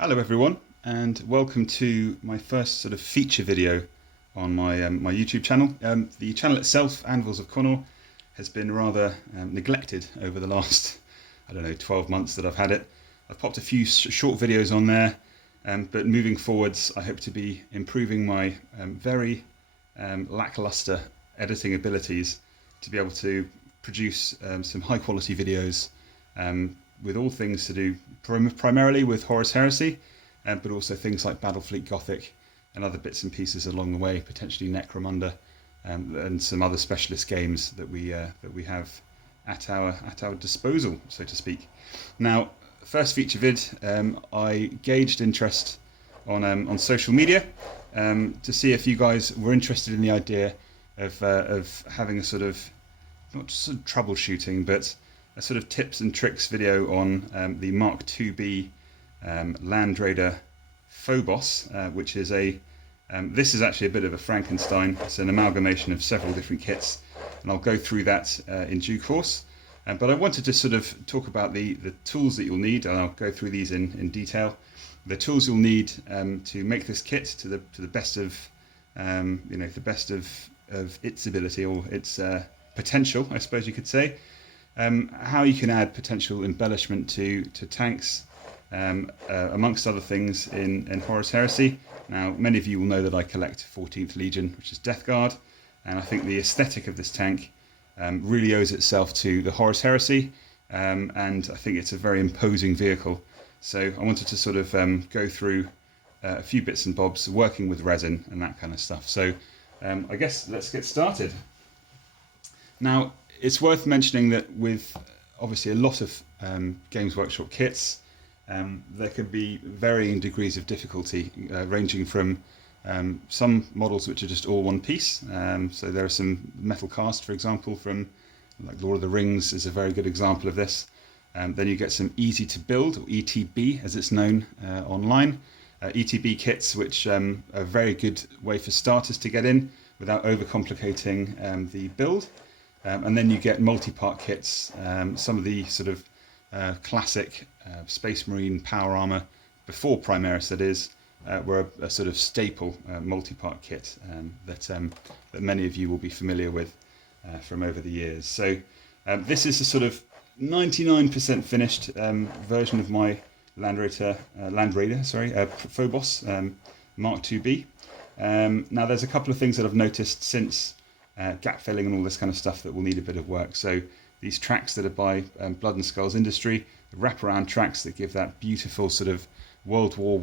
Hello everyone, and welcome to my first sort of feature video on my YouTube channel. The channel itself, Anvils of Connor, has been rather neglected over the last, 12 months that I've had it. I've popped a few short videos on there, but moving forwards I hope to be improving my very lackluster editing abilities to be able to produce some high quality videos with all things to do primarily with Horus Heresy, but also things like Battlefleet Gothic and other bits and pieces along the way, potentially Necromunda, and some other specialist games that we have at our disposal, so to speak. Now, first feature vid, I gauged interest on social media to see if you guys were interested in the idea of having a sort of, not just sort of troubleshooting, but a sort of tips and tricks video on the Mark IIb Land Raider Phobos, which is this is actually a bit of a Frankenstein. It's an amalgamation of several different kits, and I'll go through that in due course. But I wanted to sort of talk about the tools that you'll need, and I'll go through these in detail. The tools you'll need to make this kit to the best of the best of its ability, or its potential, I suppose you could say. How you can add potential embellishment to tanks, amongst other things in Horus Heresy. Now, many of you will know that I collect 14th Legion, which is Death Guard, and I think the aesthetic of this tank really owes itself to the Horus Heresy, and I think it's a very imposing vehicle. So I wanted to sort of go through a few bits and bobs, working with resin and that kind of stuff. So I guess let's get started. Now, it's worth mentioning that with obviously a lot of Games Workshop kits, there can be varying degrees of difficulty, ranging from some models which are just all one piece. So there are some metal cast, for example, from like Lord of the Rings is a very good example of this. Then you get some easy to build, or ETB as it's known online. ETB kits, which are a very good way for starters to get in without overcomplicating the build. And then you get multi-part kits, some of the sort of classic Space Marine power armor, before Primaris that is, were a sort of staple multi-part kit that many of you will be familiar with from over the years. So this is a sort of 99% finished version of my Land Raider Phobos Mark IIb. Now there's a couple of things that I've noticed since gap filling and all this kind of stuff that will need a bit of work. So these tracks that are by Blood and Skulls Industry, the wraparound tracks that give that beautiful sort of World War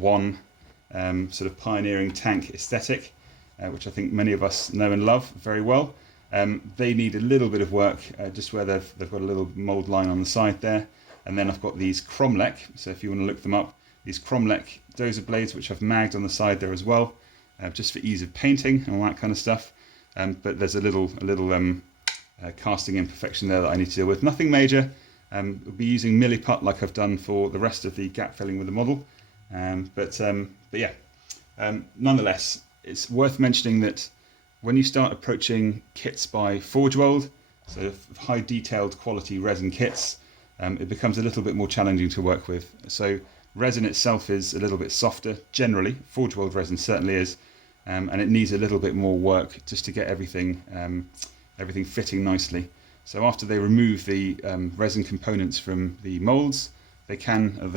I sort of pioneering tank aesthetic, which I think many of us know and love very well. They need a little bit of work, just where they've got a little mould line on the side there. And then I've got these Cromlech, so if you want to look them up, these Cromlech dozer blades, which I've magged on the side there as well, just for ease of painting and all that kind of stuff. But there's a little casting imperfection there that I need to deal with. Nothing major. We'll be using Milliput like I've done for the rest of the gap filling with the model. But yeah, nonetheless, it's worth mentioning that when you start approaching kits by Forgeworld, so high detailed quality resin kits, it becomes a little bit more challenging to work with. So resin itself is a little bit softer generally. Forgeworld resin certainly is. And it needs a little bit more work just to get everything fitting nicely. So after they remove the resin components from the molds, they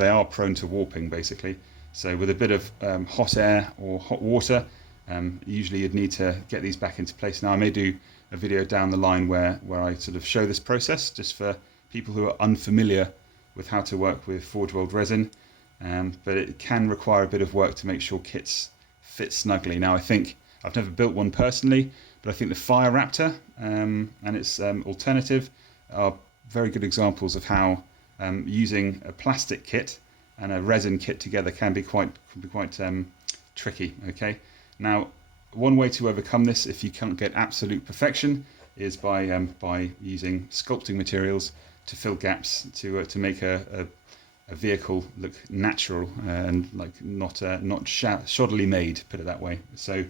are prone to warping basically. So with a bit of hot air or hot water, usually you'd need to get these back into place. Now I may do a video down the line where I sort of show this process, just for people who are unfamiliar with how to work with Forgeworld resin, but it can require a bit of work to make sure kits fit snugly. Now I think, I've never built one personally, but I think the Fire Raptor and its alternative are very good examples of how using a plastic kit and a resin kit together can be quite tricky. Okay, now one way to overcome this, if you can't get absolute perfection, is by using sculpting materials to fill gaps, to make a vehicle look natural and like not shoddily made, put it that way. So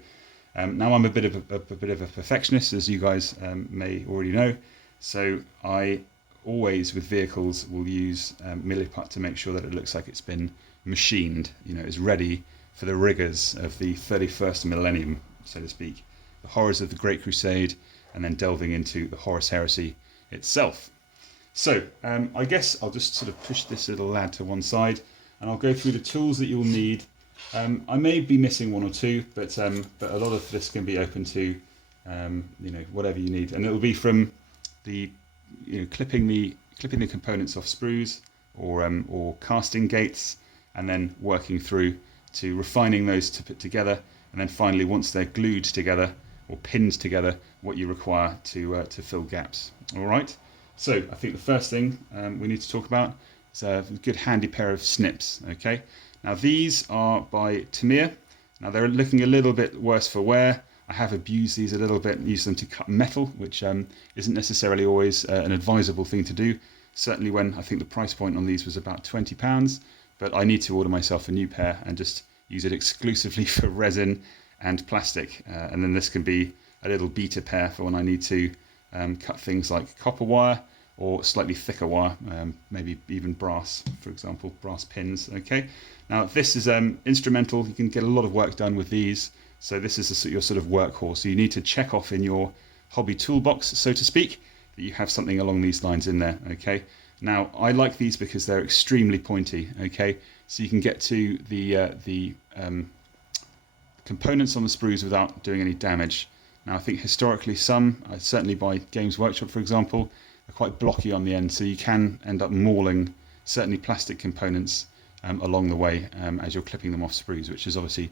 now I'm a bit of a perfectionist, as you guys may already know. So I always with vehicles will use Milliput to make sure that it looks like it's been machined, you know, is ready for the rigors of the 31st millennium, so to speak, the horrors of the Great Crusade, and then delving into the Horus Heresy itself. So I guess I'll just sort of push this little lad to one side, and I'll go through the tools that you'll need. I may be missing one or two, but a lot of this can be open to, you know, whatever you need, and it'll be from the, you know, clipping the components off sprues, or casting gates, and then working through to refining those to put together, and then finally, once they're glued together or pinned together, what you require to fill gaps. All right. So I think the first thing we need to talk about is a good handy pair of snips. Okay. Now these are by Tamir. Now they're looking a little bit worse for wear. I have abused these a little bit and used them to cut metal, which isn't necessarily always an advisable thing to do. Certainly when I think the price point on these was about £20, but I need to order myself a new pair and just use it exclusively for resin and plastic. And then this can be a little beta pair for when I need to cut things like copper wire or slightly thicker wire, maybe even brass, for example, brass pins. Okay. Now this is instrumental. You can get a lot of work done with these. So this is your sort of workhorse. So you need to check off in your hobby toolbox, so to speak, that you have something along these lines in there. Okay. Now I like these because they're extremely pointy. Okay. So you can get to the components on the sprues without doing any damage. Now I think historically some, certainly by Games Workshop for example, are quite blocky on the end, so you can end up mauling certainly plastic components along the way as you're clipping them off sprues, which is obviously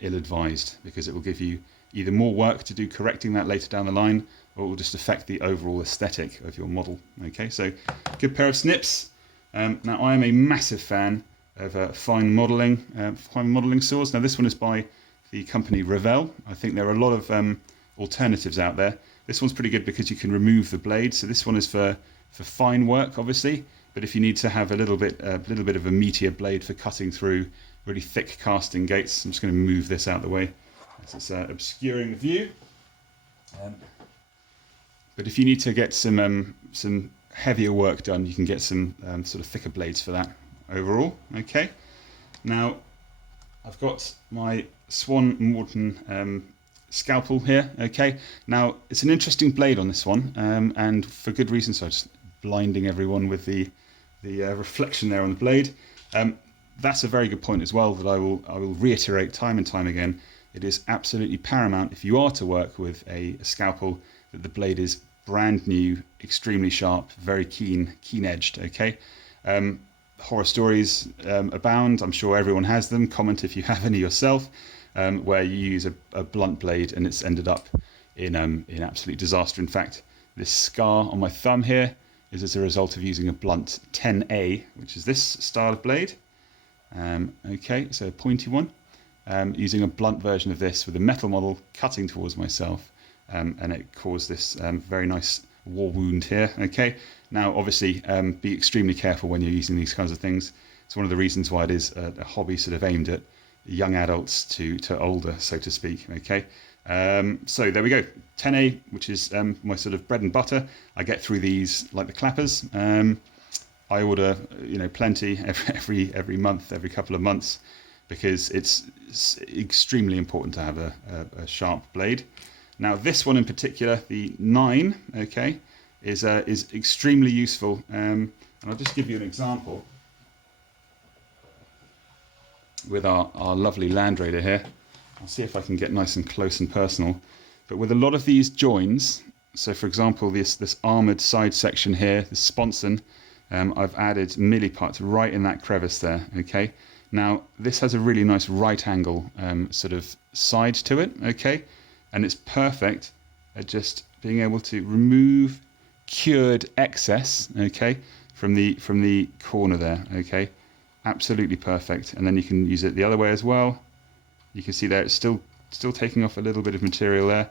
ill-advised, because it will give you either more work to do correcting that later down the line, or it will just affect the overall aesthetic of your model. Okay, so good pair of snips. Now I am a massive fan of fine modelling saws. Now this one is by the company Revell. I think there are a lot of alternatives out there. This one's pretty good because you can remove the blade. So this one is for fine work, obviously. But if you need to have a little bit of a meatier blade for cutting through really thick casting gates, I'm just going to move this out of the way as it's obscuring the view. But if you need to get some heavier work done, you can get some sort of thicker blades for that overall. Okay. Now I've got my Swan Morton Scalpel here. Okay, now it's an interesting blade on this one, and for good reason. So I'm just blinding everyone with the reflection there on the blade. That's a very good point as well, that I will reiterate time and time again. It is absolutely paramount, if you are to work with a scalpel, that the blade is brand new, extremely sharp, very keen edged. Okay. Horror stories abound. I'm sure everyone has them. Comment if you have any yourself, where you use a blunt blade and it's ended up in absolute disaster. In fact, this scar on my thumb here is as a result of using a blunt 10A, which is this style of blade. Okay, so a pointy one. Using a blunt version of this with a metal model cutting towards myself, and it caused this very nice war wound here. Okay, now obviously be extremely careful when you're using these kinds of things. It's one of the reasons why it is a hobby sort of aimed at young adults to older, so to speak. Okay, so there we go, 10A, which is my sort of bread and butter. I get through these like the clappers. I order plenty every month, every couple of months, because it's extremely important to have a sharp blade. Now this one in particular, the 9, okay, is extremely useful, and I'll just give you an example with our lovely Land Raider here. I'll see if I can get nice and close and personal. But with a lot of these joins, so for example this armoured side section here, the sponson, I've added milliput right in that crevice there. Okay, now this has a really nice right angle sort of side to it. Okay, and it's perfect at just being able to remove cured excess, okay, from the corner there. Okay, absolutely perfect. And then you can use it the other way as well. You can see there it's still taking off a little bit of material there.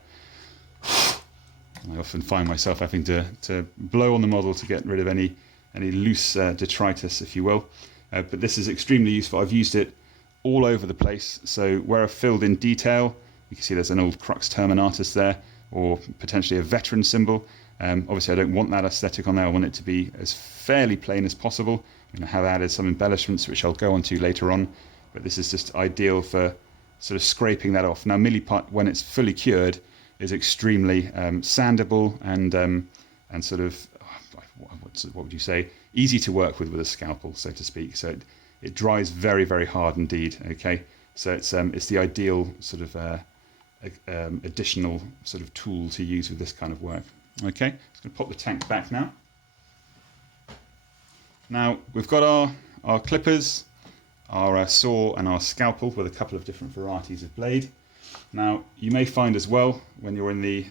I often find myself having to blow on the model to get rid of any loose detritus, if you will. But this is extremely useful. I've used it all over the place. So where I've filled in detail, you can see there's an old Crux Terminatus there, or potentially a veteran symbol. Obviously I don't want that aesthetic on there. I want it to be as fairly plain as possible. have added some embellishments which I'll go on to later on, but this is just ideal for sort of scraping that off. Now Milliput, when it's fully cured, is extremely sandable and sort of, what would you say, easy to work with a scalpel, so to speak. So it dries very, very hard indeed. Okay, so it's the ideal sort of additional sort of tool to use with this kind of work. Okay, just going to pop the tank back now. Now we've got our clippers, our saw and our scalpel with a couple of different varieties of blade. Now you may find as well when you're in the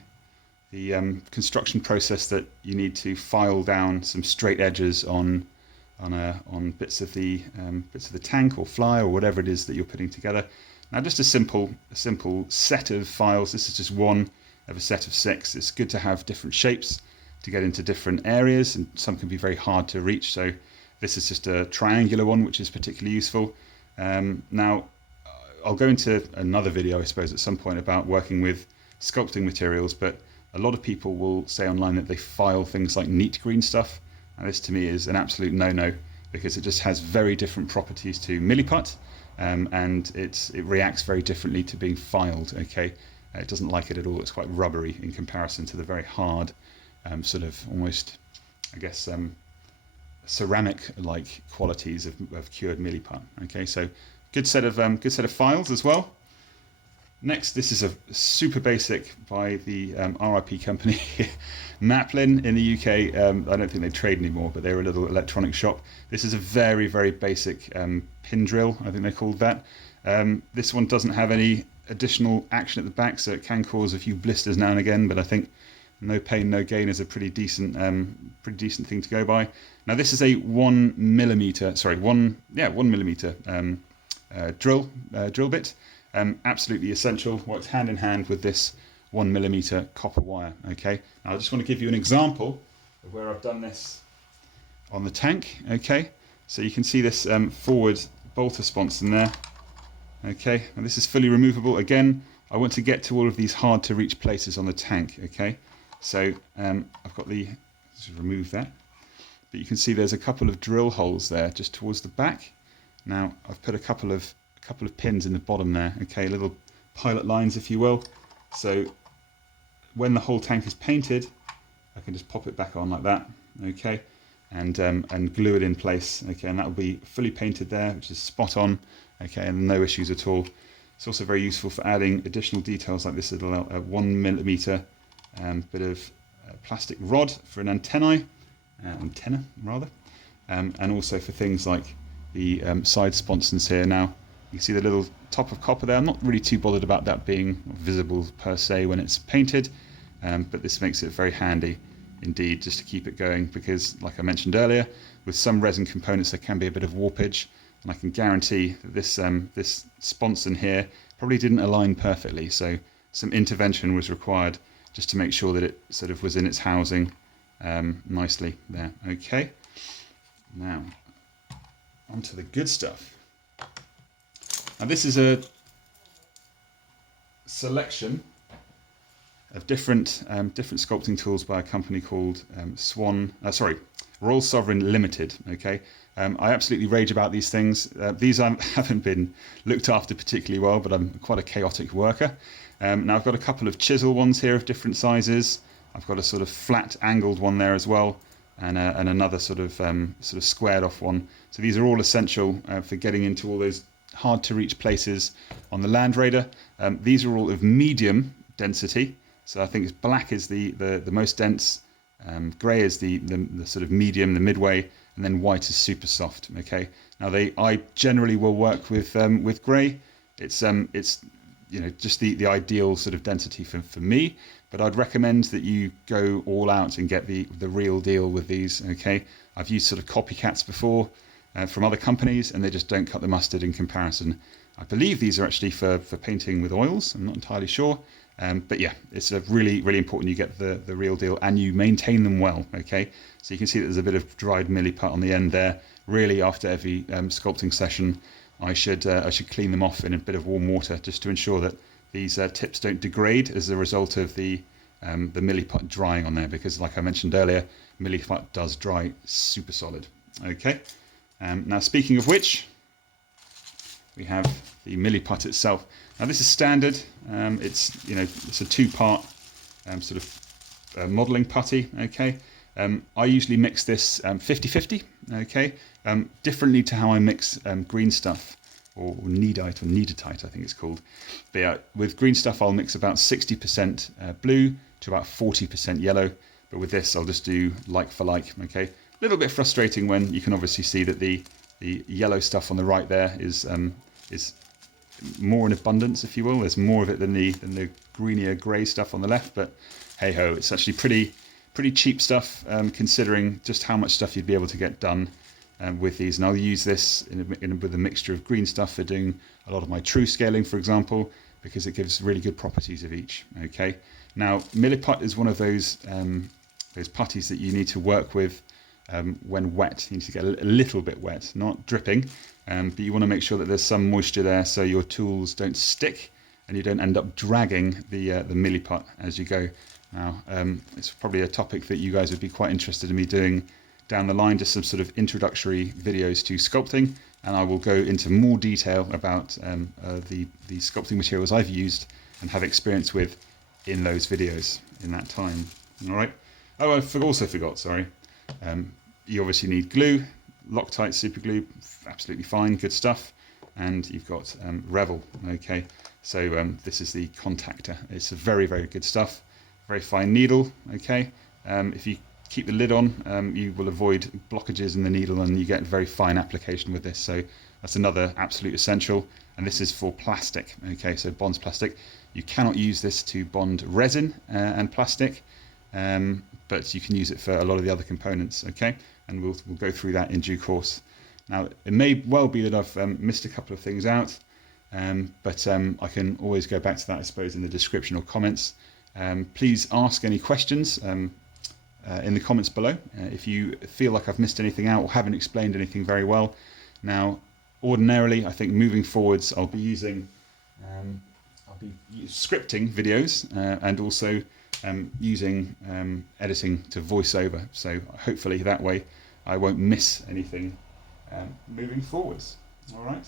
construction process that you need to file down some straight edges on bits of the tank or fly or whatever it is that you're putting together. Now just a simple set of files. This is just one of a set of 6. It's good to have different shapes to get into different areas, and some can be very hard to reach. So this is just a triangular one, which is particularly useful. Now I'll go into another video, I suppose, at some point about working with sculpting materials, but a lot of people will say online that they file things like neat green stuff, and this to me is an absolute no-no, because it just has very different properties to Milliput, and it reacts very differently to being filed. Okay, it doesn't like it at all. It's quite rubbery in comparison to the very hard, sort of almost, I guess, ceramic-like qualities of cured Milliput. Okay, so good set of files as well. Next, this is a super basic by the RIP company, Maplin in the UK. I don't think they trade anymore, but they're a little electronic shop. This is a very, very basic pin drill, I think they called that. This one doesn't have any additional action at the back, so it can cause a few blisters now and again, but I think no pain, no gain is a pretty decent thing to go by. Now this is a 1 millimeter drill bit. Absolutely essential, works hand in hand with this 1 millimeter copper wire. Okay, now I just want to give you an example of where I've done this on the tank. Okay, so you can see this forward bolter sponson there. Okay, and this is fully removable. Again, I want to get to all of these hard to reach places on the tank. Okay, so I've got let's remove that, but you can see there's a couple of drill holes there just towards the back. Now I've put a couple of pins in the bottom there, okay, little pilot lines if you will, so when the whole tank is painted I can just pop it back on like that, okay, and glue it in place, okay, and that will be fully painted there, which is spot on, okay, and no issues at all. It's also very useful for adding additional details like this little 1 millimeter bit of plastic rod for an antenna rather, and also for things like the side sponsons here. Now you can see the little top of copper there. I'm not really too bothered about that being visible per se when it's painted, but this makes it very handy indeed just to keep it going, because like I mentioned earlier, with some resin components there can be a bit of warpage, and I can guarantee that this sponson here probably didn't align perfectly, so some intervention was required just to make sure that it sort of was in its housing nicely there. Okay, now onto the good stuff. Now this is a selection of different sculpting tools by a company called Royal Sovereign Limited. Okay, I absolutely rage about these things. These haven't been looked after particularly well, but I'm quite a chaotic worker. Now I've got a couple of chisel ones here of different sizes. I've got a sort of flat angled one there as well, and another sort of squared off one. So these are all essential for getting into all those hard to reach places on the Land Raider. These are all of medium density, so I think black is the most dense, grey is the sort of medium, the midway, and then white is super soft. Okay, now I generally will work with grey. It's just the ideal sort of density for me, but I'd recommend that you go all out and get the real deal with these. Okay, I've used sort of copycats before from other companies, and they just don't cut the mustard in comparison. I believe these are actually for painting with oils. I'm not entirely sure, but yeah, it's really important you get the real deal and you maintain them well. Okay, so you can see that there's a bit of dried milliput on the end there. Really, after every sculpting session, I should clean them off in a bit of warm water just to ensure that these tips don't degrade as a result of the milliput drying on there, because like I mentioned earlier, milliput does dry super solid. Okay. Now, speaking of which, we have the milliput itself. Now, this is standard. It's a two-part sort of modelling putty. Okay, I usually mix this 50-50. Okay, differently to how I mix green stuff, or needite, or needitite, I think it's called. But yeah, with green stuff, I'll mix about 60% blue to about 40% yellow. But with this, I'll just do like for like. Okay, a little bit frustrating when you can obviously see that the yellow stuff on the right there is more in abundance, if you will. There's more of it than the greenier grey stuff on the left. But hey ho, it's actually pretty cheap stuff, considering just how much stuff you'd be able to get done with these. And I'll use this with a mixture of green stuff for doing a lot of my true scaling, for example, because it gives really good properties of each. Okay. Now, milliput is one of those putties that you need to work with when wet. You need to get a little bit wet, not dripping, but you want to make sure that there's some moisture there so your tools don't stick and you don't end up dragging the milliput as you go. Now, it's probably a topic that you guys would be quite interested in me doing down the line, just some sort of introductory videos to sculpting, and I will go into more detail about the sculpting materials I've used and have experience with in those videos in that time. All right. Oh, I also forgot, sorry. You obviously need glue, Loctite super glue, absolutely fine, good stuff. And you've got Revel, okay. So this is the contactor. It's a very, very good stuff. Very fine needle, okay. If you keep the lid on, you will avoid blockages in the needle and you get very fine application with this. So that's another absolute essential. And this is for plastic, okay, so bonds plastic. You cannot use this to bond resin and plastic, but you can use it for a lot of the other components, okay? And we'll go through that in due course. Now, it may well be that I've missed a couple of things out, but I can always go back to that, I suppose, in the description or comments. Please ask any questions in the comments below if you feel like I've missed anything out or haven't explained anything very well. Now, ordinarily, I think moving forwards, I'll be using scripting videos and also using editing to voice over. So hopefully that way I won't miss anything moving forwards. All right.